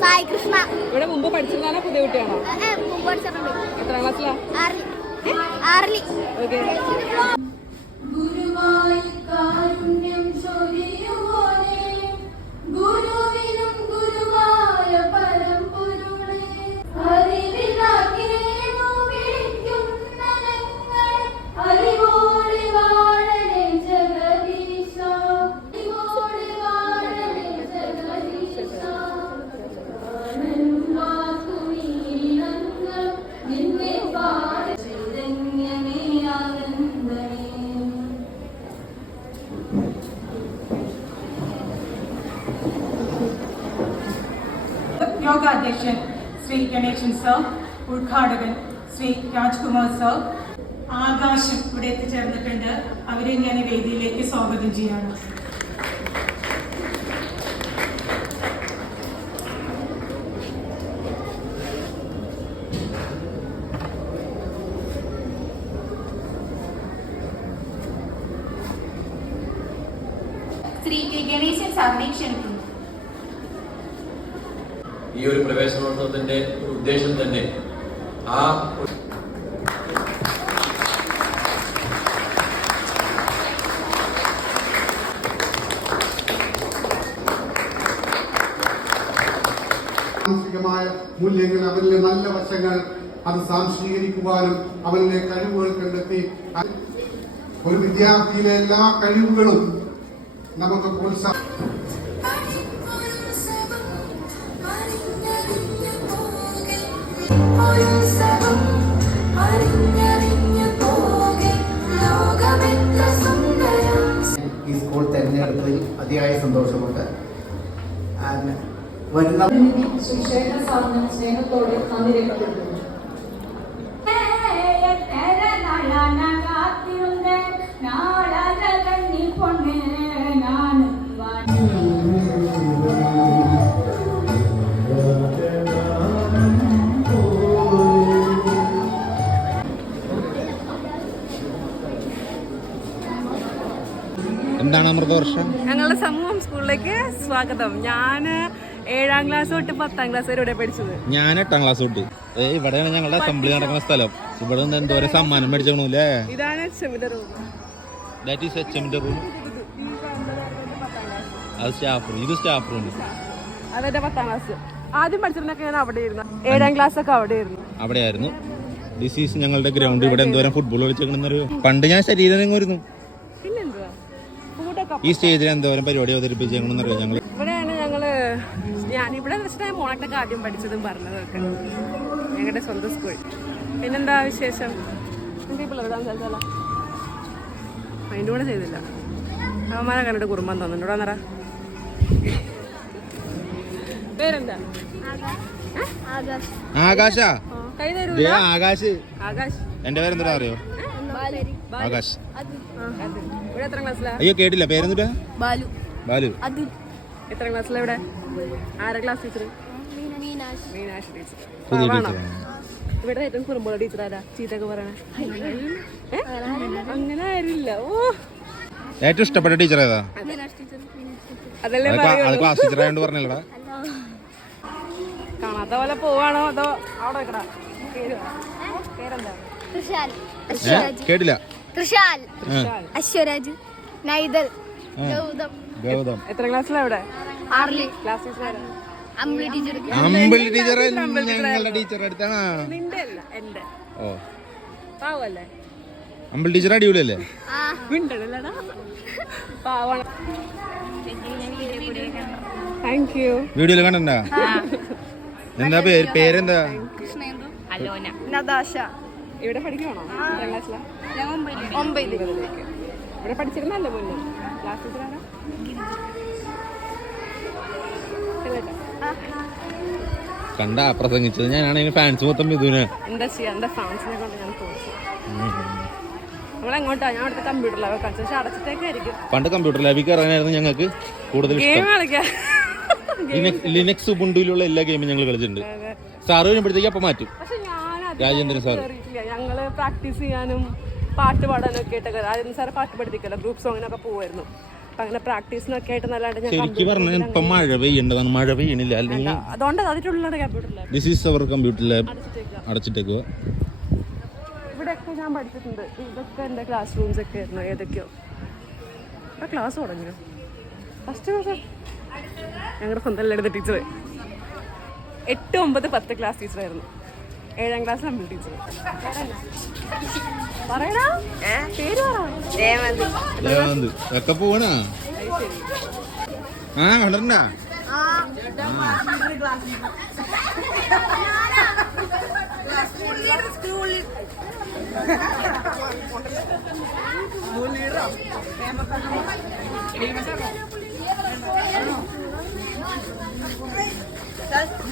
സായി കൃഷ്ണ ഇവിടെ മുമ്പ് പഠിച്ചിരുന്നാണോ പുതിയ കുട്ടിയാണോ? എത്ര ക്ലാസ്സിലാ? ആറിൽ. ഉദ്ഘാടകൻ ശ്രീ രാജ്കുമാർ സർ. ആകാശം ഇവിടെ എത്തിച്ചേർന്നിട്ടുണ്ട്. അവരെ ഞാൻ ഈ വേദിയിലേക്ക് സ്വാഗതം ചെയ്യാണ്. ശ്രീ കെ ഗണേശൻ സാറിനെ ക്ഷണിക്കുന്നു. ഈ ഒരു പ്രവേശനോത്സവത്തിന്റെ ഉദ്ദേശം തന്നെ ആ മാനസികമായ മൂല്യങ്ങൾ അവരിലെ നല്ല വശങ്ങൾ അത് സാംശീകരിക്കുവാനും അവരിലെ കഴിവുകൾ കണ്ടെത്തി. ഒരു വിദ്യാർത്ഥിയിലെ എല്ലാ കഴിവുകളും നമുക്ക് പ്രോത്സാഹനം തിരഞ്ഞെടുത്തതിൽ അതിയായ സന്തോഷമുണ്ട്. വരുന്ന സ്നേഹത്തോടെ നന്ദി രേഖപ്പെടുത്തുന്നു. സ്വാഗതം. ഞാൻ ഏഴാം ക്ലാസ് തൊട്ട് പത്താം ക്ലാസ് വരെ ഇവിടെ പഠിച്ചത്. ഞാൻ എട്ടാം ക്ലാസ് തൊട്ട്. ഇവിടെയാണ് ഞങ്ങളുടെ അസംബ്ലി നടക്കുന്ന സ്ഥലം. ഇവിടെ നിന്ന് എന്തോ സമ്മാനം മേടിച്ചേ ഇതാണ് ചെവിന്റെ റൂം ദാറ്റ് ഈസ് എച്ച് എമ്മിന്റെ റൂം അത് സ്റ്റാഫ് റൂം ഇത് സ്റ്റാഫ് റൂം അതെന്റെ പത്താം ക്ലാസ് ആദ്യം പഠിച്ചിരുന്നൊക്കെ ഞാൻ അവിടെ ഇരുന്നു ഏഴാം ക്ലാസ് ഒക്കെ അവിടെ ആയിരുന്നു. അവിടെയായിരുന്നു. ദിസ് ഈസ് ഞങ്ങളുടെ ഗ്രൗണ്ട് ഇവിടെ എന്തോരം ഫുട്ബോൾ കളിച്ചേക്കണെന്നറിയോ? പണ്ട് ഞാൻ ശരീരം ഫുഡൊക്കെ ഈ സ്റ്റേജിൽ എന്തോരം പരിപാടി അവതരിപ്പിച്ചേക്കണെന്നറിയോ? ഞങ്ങൾ ആദ്യം പഠിച്ചതും പറഞ്ഞതൊക്കെ. ഞങ്ങളുടെ സ്വന്തം സ്കൂൾ. പിന്നെന്താ വിശേഷം? എന്താ സംസാരിച്ചാലോ അതിന്റെ കൂടെ ചെയ്തില്ല. അവന്മാരെ കണ്ടിട്ട് കുറുമ്പം തോന്നുന്നുണ്ടോ. നിറ പേരെന്താ? ആകാശ്. ആകാശ. ആകാശ്. എന്റെ പേരെന്താ അറിയോ? ആകാശ്. അയ്യോ കേട്ടില്ല. പേരെന്താ ബാലു. ബാലു. അത്. എത്ര ക്ലാസ്സിലാ ഇവിടെ? ആരാ ക്ലാസ് ടീച്ചർ മീനാക്ഷി ടീച്ചർ പാവാണോ? ഇവിടെ ഏറ്റവും കുറുമ്പോള ടീച്ചർ ആരാ? ചീത്തൊക്കെ പറയണേ. അങ്ങനെ ആരില്ല ഓ. ഏറ്റവും ഇഷ്ടപ്പെട്ട ടീച്ചർ ഏതാ? അതല്ലേ ക്ലാസ് ടീച്ചർ ആയതുകൊണ്ട് പറഞ്ഞല്ലടാ. കാണാത്ത പോലെ പോവാണോ അതോ അവിടെ? കേട്ടില്ല. കൃഷാൽ ആ. അശ്വരാജ്. നൈതൽ. ഗൗതം. ഗൗതം. എത്ര ക്ലാസ്സിലാ ഇവിടെ ആറിൽ. Class teacher. അമ്പിളി ടീച്ചർ ഞങ്ങളുടെ ടീച്ചർ അടുത്താണ്. ഓ. പാവല്ലേ? അമ്പിളി ടീച്ചർ അടിപൊളിയല്ലേ? ആ. മിണ്ടല്ലടാ പാവാണ് താങ്ക് യു വീഡിയോയിൽ കണ്ടാ എന്താ പേര്? പേരെന്താ? നദാശ. ഇവിടെ പഠിക്കണോ ഇവിടെ പഠിച്ചിരുന്നല്ലേ മുന്നേ കണ്ട പ്രസംഗിച്ചത്. ഞാനാണെങ്കിൽ ഫാൻസ് മൊത്തം മിഥുന്. എന്താ ചെയ്യാ? എന്താ ഫാൻസിനെ കൊണ്ട് ഞാൻ തോച്ചു നമ്മളെങ്ങോട്ടാ ഞാൻ അവിടുത്തെ കമ്പ്യൂട്ടറിലാണ് വെക്കാൻ പക്ഷെ അടച്ചിട്ടേക്കായിരിക്കും. പണ്ട് കമ്പ്യൂട്ടർ ലാബിൽ കയറാനായിരുന്നു ഞങ്ങൾക്ക് കൂടുതൽ ഗെയിം ലിനക്സ് ഉബുണ്ടുവിലുള്ള എല്ലാ ഗെയിമും ഞങ്ങൾ കളിച്ചിട്ടുണ്ട്. സാറ് വരുമ്പോഴത്തേക്ക് അപ്പം മാറ്റും. രാജേന്ദ്രൻ സാർ ഞങ്ങൾ പ്രാക്ടീസ് ചെയ്യാനും പാട്ട് പാടാനൊക്കെ ആയിട്ടൊക്കെ രാജേന്ദ്രൻ സാറ് പാട്ട് പഠിപ്പിക്കല്ലോ ഗ്രൂപ്പ് സോങ്ങിനൊക്കെ പോകുമായിരുന്നു അപ്പൊ അങ്ങനെ പ്രാക്ടീസിനൊക്കെ ആയിട്ട് നല്ലതായിട്ട് ഞാൻ ശരിക്കും പറഞ്ഞാൽ ഇപ്പൊ മഴ പെയ്യേണ്ടതാണ്. മഴ പെയ്യണില്ല. അല്ലെങ്കിൽ അതുകൊണ്ട് അതിനുള്ളിലാണ് computer lab this is our computer lab അടച്ചിട്ടേക്കുക ഇവിടെയൊക്കെ ഞാൻ പഠിച്ചിട്ടുണ്ട്. ഇതൊക്കെ എന്റെ ക്ലാസ് റൂംസ് ഒക്കെ ആയിരുന്നു. ഏതൊക്കെയോ. ക്ലാസ് തുടങ്ങിയോ? ഫസ്റ്റ് ഞങ്ങളുടെ സ്വന്തം ടീച്ചർ എട്ട് ഒമ്പത് പത്ത് ക്ലാസ് ടീച്ചറായിരുന്നു ഏഴാം ക്ലാസ് നമ്മൾ ടീച്ചർ പറയണോ പേര് പറ. പോവണാ? ആ കണ്ടിട്ടുണ്ടാ? Hello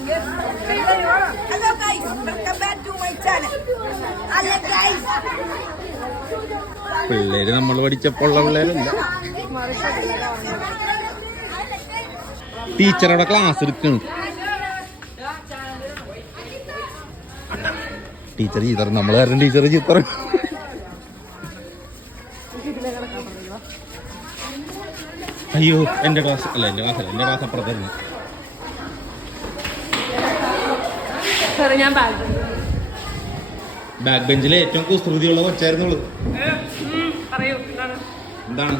guys, പിള്ളേര് നമ്മൾ പഠിച്ചപ്പോഴുള്ള പിള്ളേരല്ല. ടീച്ചറവിടെ ക്ലാസ് എടുക്കണം. ടീച്ചർ ചീത്തറ നമ്മൾ കാരണം ടീച്ചർ ചീത്തറ അയ്യോ എന്റെ ക്ലാസ് അല്ല എന്റെ ക്ലാസ് അല്ല എന്റെ ക്ലാസ് അപ്പുറത്തായിരുന്നു. ഞാൻ ബാക്ക് ബെഞ്ചിലെ ഏറ്റവും കുസൃതിയുള്ള കൊച്ചായിരുന്നുള്ളൂ പറയൂ എന്താണ്? എന്താണ്?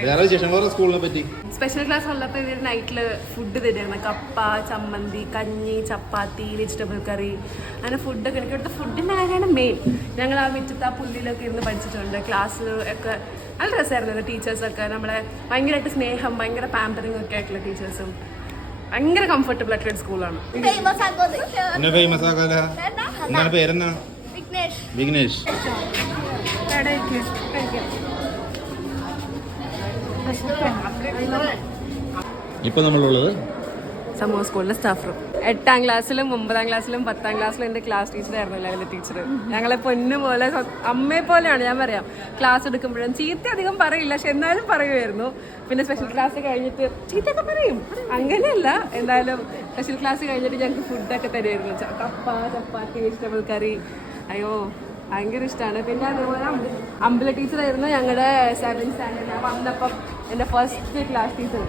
വേറെ വിശേഷം വേറെ സ്കൂളിനെ പറ്റി? സ്പെഷ്യൽ ക്ലാസ് ഉള്ളപ്പോൾ ഇവർ നൈറ്റിൽ ഫുഡ് തരുന്നത് കപ്പ ചമ്മന്തി കഞ്ഞി ചപ്പാത്തി വെജിറ്റബിൾ കറി അങ്ങനെ ഫുഡൊക്കെ എനിക്ക് ഇവിടുത്തെ ഫുഡിന്റെ കാര്യമാണ് മെയിൻ ഞങ്ങൾ ആ മുറ്റത്ത് ആ പുല്ലിലൊക്കെ ഇരുന്ന് പഠിച്ചിട്ടുണ്ട്. ക്ലാസ്സിൽ ഒക്കെ നല്ല രസമായിരുന്നു ടീച്ചേഴ്സൊക്കെ നമ്മളെ ഭയങ്കരമായിട്ട് സ്നേഹം ഭയങ്കര പാമ്പറിങ് ഒക്കെ ആയിട്ടുള്ള ടീച്ചേഴ്സും ഭയങ്കര കംഫർട്ടബിൾ ആയിട്ടുള്ള സ്കൂളാണ് ഫേമസ് ആക്കാല പേരെന്നാ? വിഘ്നേഷ്. ഇപ്പൊ നമ്മളുള്ളത്? സമൂഹ സ്കൂളിലെ സ്റ്റാഫ് റൂം എട്ടാം ക്ലാസ്സിലും ഒമ്പതാം ക്ലാസ്സിലും പത്താം ക്ലാസ്സിലും എന്റെ ക്ലാസ് ടീച്ചറായിരുന്നു ലെവൽ ടീച്ചർ ഞങ്ങളെ പൊന്നു പോലെ അമ്മയെ പോലെയാണ് ഞാൻ പറയാം. ക്ലാസ് എടുക്കുമ്പോഴും ചീത്ത അധികം പറയില്ല പക്ഷെ എന്നാലും പറയുമായിരുന്നു. പിന്നെ സ്പെഷ്യൽ ക്ലാസ് കഴിഞ്ഞിട്ട് ചീത്തയൊക്കെ പറയും. അങ്ങനെയല്ല എന്തായാലും സ്പെഷ്യൽ ക്ലാസ് കഴിഞ്ഞിട്ട് ഞങ്ങൾക്ക് ഫുഡൊക്കെ തരുമായിരുന്നു. കപ്പ ചപ്പാത്തി വെജിറ്റബിൾ കറി അയ്യോ ഭയങ്കര ഇഷ്ടമാണ് പിന്നെ അതുപോലെ അമ്പ- അമ്പല ടീച്ചറായിരുന്നു ഞങ്ങളുടെ സെവൻ സ്റ്റാൻഡേർഡ് ഞാൻ വന്നപ്പം എന്റെ first class teacher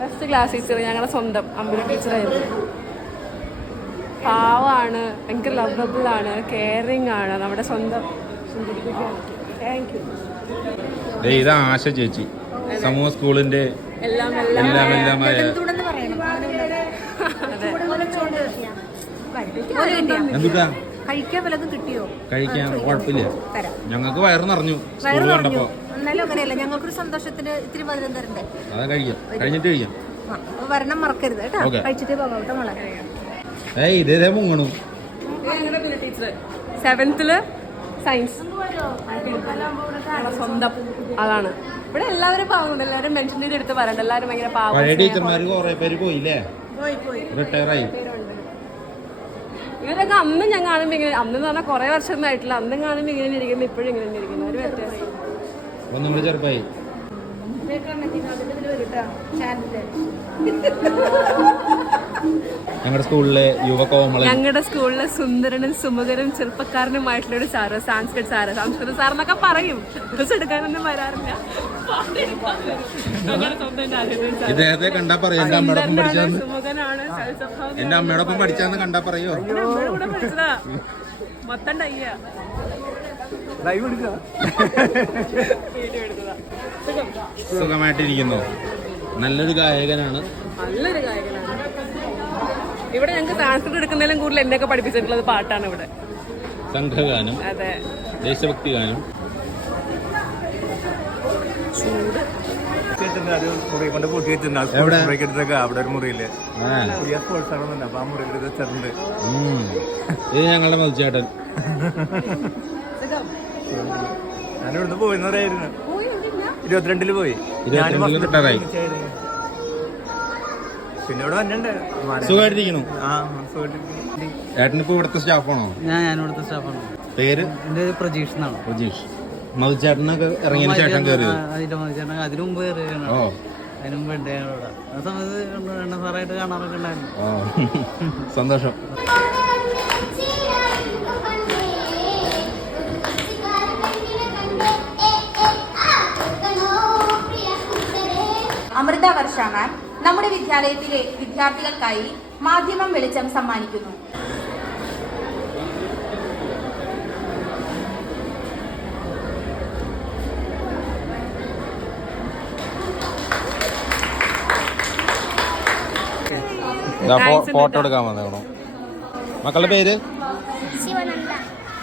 first class teacher ഞങ്ങളുടെ സ്വന്തം അമ്പല ടീച്ചറായിരുന്നു പാവാണ് ഭയങ്കര ലവബിൾ ആണ് കെയറിങ് ആണ് നമ്മുടെ സ്വന്തം താങ്ക് യു ഇത് ആശ ചേച്ചി. സമൂഹ സ്കൂളിന്റെ എല്ലാം എല്ലാം എല്ലാം എല്ലാമായ എന്തുട്ടാ? കഴിക്കാൻ വല്ലതും കിട്ടിയോ? കഴിക്കാൻ കുഴപ്പമില്ല. ഞങ്ങൾക്ക് വയറ് നിറഞ്ഞു. വയറ് കണ്ടപ്പോ. എന്നാലും അങ്ങനെയല്ല ഞങ്ങൾക്കൊരു സന്തോഷത്തിന് ഇത്തിരി മധുരം തരണ്ടേ? അതാ കഴിക്കാം. കഴിഞ്ഞിട്ട് കഴിക്കാം. വരണം മറക്കരുത് കേട്ടോ. കഴിച്ചിട്ട് പോകാം കേട്ടോ മോളെ. ഏയ് ഇതേ മുങ്ങണു. സെവൻത്തിൽ സയൻസ്. സ്വന്തം അതാണ്. ഇവിടെ എല്ലാവരും പാവമുണ്ട്. എല്ലാവരും മെൻഷൻ ചെയ്ത് എടുത്ത് പറയണ്ട. എല്ലാവരും ഭയങ്കര പാവം. ടീച്ചർമാർ കുറെ പേര് പോയില്ലേ? റിട്ടയർ ആയി. ഇവരൊക്കെ അന്ന് ഞാൻ കാണുമ്പോൾ ഇങ്ങനെ അന്ന് എന്ന് പറഞ്ഞാൽ കുറെ വർഷമൊന്നും ആയിട്ടില്ല. അന്നും കാണുമ്പോൾ ഇങ്ങനെ ഇരിക്കുന്നു ഇപ്പോഴും ഇങ്ങനെ ഇരിക്കുന്നു. ഒരു വ്യത്യാസം. ഒന്നും കൂടെ ചെറുപ്പായി. ഞങ്ങളുടെ സ്കൂളിലെ ഞങ്ങളുടെ സ്കൂളിലെ സുന്ദരനും സുമുഖനും ചെറുപ്പക്കാരനുമായിട്ടുള്ള ഒരു സാറ് സാംസ്കൃത് സാറ്. സംസ്കൃത സാറെന്നൊക്കെ പറയും. ഡ്രസ് എടുക്കാനൊന്നും വരാറില്ല. ഇദ്ദേഹത്തെ കണ്ടാ പറയും എന്റെ അമ്മയോടൊപ്പം പഠിച്ചാന്ന്. എന്റെ അമ്മയോടൊപ്പം പഠിച്ചാന്ന് കണ്ടാ പറയോ? എന്റെ അമ്മയുടെ ലൈവ് മൊത്തം സുഖമായിട്ടിരിക്കുന്നു. നല്ലൊരു ഗായകനാണ്. നല്ലൊരു ഗായകനാണ്. ഇവിടെ ഞങ്ങൾക്ക് സാൻസ്ക്രിറ്റ് എടുക്കുന്നതിലും കൂടുതൽ എന്നെയൊക്കെ പഠിപ്പിച്ചിട്ടുള്ളത് പാട്ടാണ് ഇവിടെ. സംഘഗാനം അതെ. ദേശഭക്തി ഗാനം. കൊണ്ട് വെച്ചിട്ടുണ്ട്. അവിടെ ഒരു മുറിയിൽ. ആ, പുതിയ സ്പോർട്സ് ആണെന്നുണ്ട് അപ്പൊ ആ മുറിയിൽ ഇത് വെച്ചിട്ടുണ്ട്. ഉം. ഇത് ഞങ്ങളുടെ മതിച്ചേട്ടൻ ഞാൻ ഇവിടുന്ന് ഇരുപത്തിരണ്ടിൽ പോയി. പിന്നെ ഇവിടെ വന്നിട്ടുണ്ട്. സുഖമായിട്ടിരിക്കണു ആ സുഖമായിട്ടിരിക്കുന്നു. ഏട്ടനിപ്പോ ഇവിടുത്തെ സ്റ്റാഫാണോ ഞാൻ ഇവിടുത്തെ സ്റ്റാഫാണ് പേര്? എന്റെ പേര് പ്രജീഷ് എന്നാണ്. പ്രജീഷ്. ഇറങ്ങിയ ചേട്ടൻ ഓ. സന്തോഷം. അമൃത വർഷ മാം നമ്മുടെ വിദ്യാലയത്തിലെ വിദ്യാർത്ഥികൾക്കായി മാധ്യമം വെളിച്ചം സമ്മാനിക്കുന്നു. ഫോട്ടോ എടുക്കാൻ വന്നേക്കണോ. മക്കളുടെ പേര്? ശിവനന്ദ.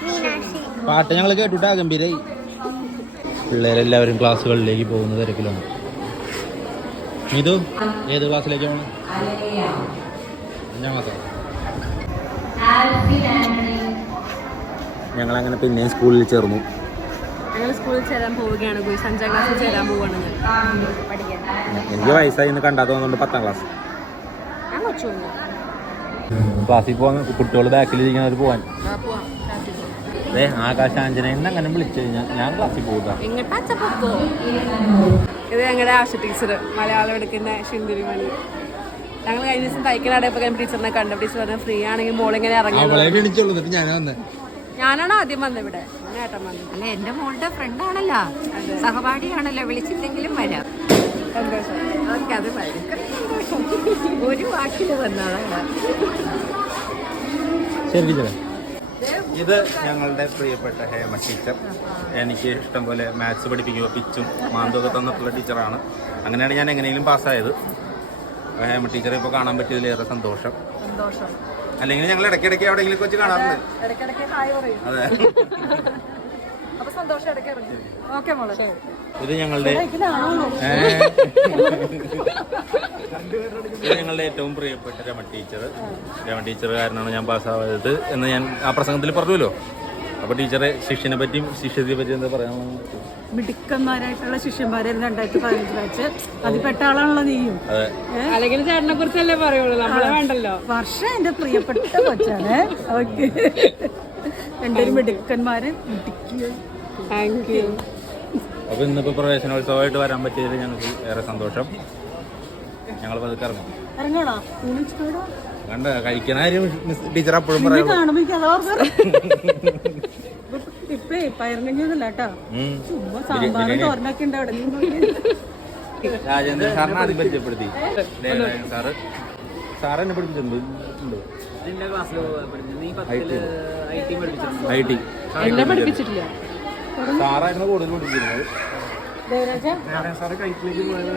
മീനാക്ഷി. പാട്ട് ഞങ്ങൾ കേട്ടിട്ടാ ഗംഭീരായി. പിള്ളേരെല്ലാവരും ക്ലാസ്സുകളിലേക്ക് പോകുന്ന തിരക്കിലാണ്. ഇതു ഏത് ക്ലാസ്സിലേക്ക് പോകണം അഞ്ചാം ക്ലാസ് ഞങ്ങൾ അങ്ങനെ പിന്നെ സ്കൂളിൽ ചേർന്നു. ഞങ്ങൾ സ്കൂളിൽ ചേരാൻ പോവുകയാണ് അഞ്ചാം ക്ലാസ്സിൽ ചേരാൻ പോവുകയാണ് പഠിക്കാൻ എനിക്ക് വയസ്സായി തോന്നുന്നുണ്ട് പത്താം ക്ലാസ്. ഞാൻ ക്ലാസ്സിൽ പോകാൻ കുട്ടികൾ ബാക്കിൽ ഇരിക്കുന്നവർ പോകാൻ പോവാം. ക്ലാസ്സിൽ പോവാം. അതെ ആകാശാഞ്ജനൻ അങ്ങനെ വിളിച്ചു കഴിഞ്ഞാൽ ഞാൻ ക്ലാസ്സിൽ പോകുക. ഇത് ഞങ്ങളുടെ ആശ ടീച്ചർ മലയാളം എടുക്കുന്ന ശിന്ദുരി മണി ഞങ്ങൾ കഴിഞ്ഞ ദിവസം തയ്ക്കലടയപ്പോൾ ടീച്ചറിനെ കണ്ടു. ടീച്ചർ പറഞ്ഞു ഫ്രീ ആണെങ്കിൽ മോളിങ്ങനെ ഇറങ്ങി ഞാനാണ് എന്നിട്ട് ഞാൻ വന്നേ. ഞാനാണോ ആദ്യം വന്നത് ഇവിടെ? ഞാൻ ഏട്ടൻ വന്നത് അല്ല എന്റെ മോളുടെ ഫ്രണ്ട് ആണല്ലോ. സഹപാഠിയാണല്ലോ. വിളിച്ചില്ലെങ്കിലും വരാം. സന്തോഷം ഓക്കെ അത് ഭയങ്കര സന്തോഷം ഒരു വാക്കിൽ വന്നതാണ് ശരി ഇത് ഞങ്ങളുടെ പ്രിയപ്പെട്ട ഹേമ ടീച്ചർ. എനിക്ക് ഇഷ്ടംപോലെ മാത്സ് പഠിപ്പിക്കുക പിച്ചും മാന്തൊക്കെ തന്നിട്ടുള്ള ടീച്ചറാണ് അങ്ങനെയാണ് ഞാൻ എങ്ങനെയും പാസ്സായത് ഹേമ ടീച്ചറെ ഇപ്പോൾ കാണാൻ പറ്റിയതിലേറെ സന്തോഷം. സന്തോഷം. അല്ലെങ്കിൽ ഞങ്ങൾ ഇടയ്ക്കിടയ്ക്ക് എവിടെയെങ്കിലും വെച്ച് കാണാറുണ്ട്. അതെ. സന്തോഷം ഇടയ്ക്ക് ഇറങ്ങി ഓക്കെ മോളെ. ഇത് ഞങ്ങളുടെ ഇത് ഞങ്ങളുടെ ഏറ്റവും പ്രിയപ്പെട്ട രമ ടീച്ചർ. രമ ടീച്ചർ കാരണമാണ് ഞാൻ പാസ്സാവായത് എന്ന് ഞാൻ ആ പ്രസംഗത്തിൽ പറഞ്ഞല്ലോ അപ്പൊ ടീച്ചറെ ശിഷ്യനെ പറ്റിയും ശിഷ്യത്തെ പറ്റിയും എന്താ പറയാ മിടുക്കന്മാരായിട്ടുള്ള ശിഷ്യന്മാരെ രണ്ടായിരത്തി പതിനഞ്ചിൽ വെച്ച് അതിൽപ്പെട്ട ആളാണല്ലോ നീയും. അതെ. അല്ലെങ്കിൽ ചേട്ടനെ കുറിച്ചല്ലേ പറയുള്ളൂ. നമ്മളെ വേണ്ടല്ലോ. വർഷം എന്റെ പ്രിയപ്പെട്ട കൊച്ചാണ്. ഓക്കെ. രണ്ടൊരു മിടുക്കന്മാരെ മിടുക്കിയ താങ്ക് യു അപ്പൊ ഇന്നിപ്പോ പ്രവേശനോത്സവമായിട്ട് വരാൻ പറ്റിയതിൽ ഞങ്ങൾക്ക് ഏറെ സന്തോഷം. ഞങ്ങൾ പതുക്കെ ഇറങ്ങും. ഇറങ്ങണോ ഊണിച്ചോടോ കണ്ട? കഴിക്കണ കാര്യം ടീച്ചർ അപ്പോഴും പറയാം ഇപ്പേ പയറിനൊന്നുമല്ല കേട്ടോ. ഉം. ചുമ്മാ സാമ്പാറും തോരനൊക്കെ ഉണ്ട് അവിടെ. നീ നോക്കി. രാജേന്ദ്രൻ സാറിനെ ആദ്യം പരിചയപ്പെടുത്തി. സാറ്. സാർ എന്നെ പഠിപ്പിച്ചിട്ടുണ്ട്. I T. പഠിപ്പിച്ചിട്ടുണ്ട്? I T. എന്നെ പഠിപ്പിച്ചിട്ടില്ല. സാറായിരുന്നു കൂടുതൽ ദേവരാജ സാറ് കൈക്കിലേക്ക് പോയത്